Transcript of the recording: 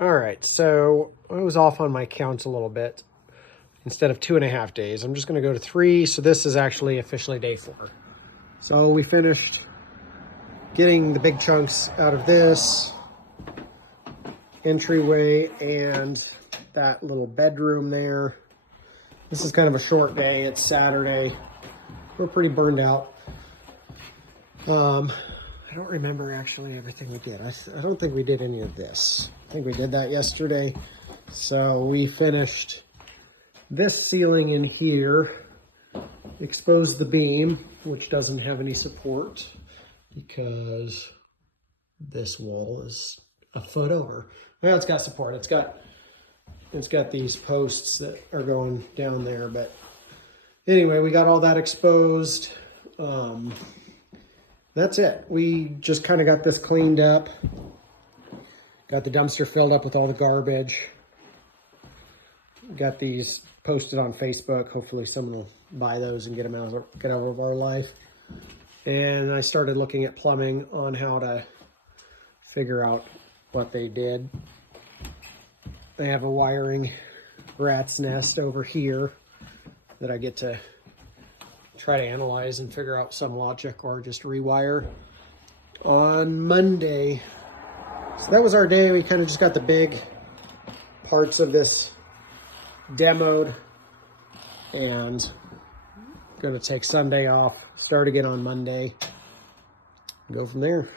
All right, so I was off on my counts a little bit. Instead of 2.5 days, I'm just going to go to 3. So this is actually officially day 4. So we finished getting the big chunks out of this entryway and that little bedroom there. This is kind of a short day. It's Saturday. We're pretty burned out. I don't remember actually everything we did. I don't think we did any of this. I think we did that yesterday. So we finished this ceiling in here, exposed the beam, which doesn't have any support because this wall is a foot over. Well, it's got support. It's got these posts that are going down there. But anyway, we got all that exposed. That's it. We just kind of got this cleaned up. Got the dumpster filled up with all the garbage. Got these posted on Facebook. Hopefully someone will buy those and get them out of our life. And I started looking at plumbing on how to figure out what they did. They have a wiring rat's nest over here that I get to try to analyze and figure out some logic or just rewire on Monday. So that was our day. We kind of just got the big parts of this demoed and gonna take Sunday off, start again on Monday, go from there.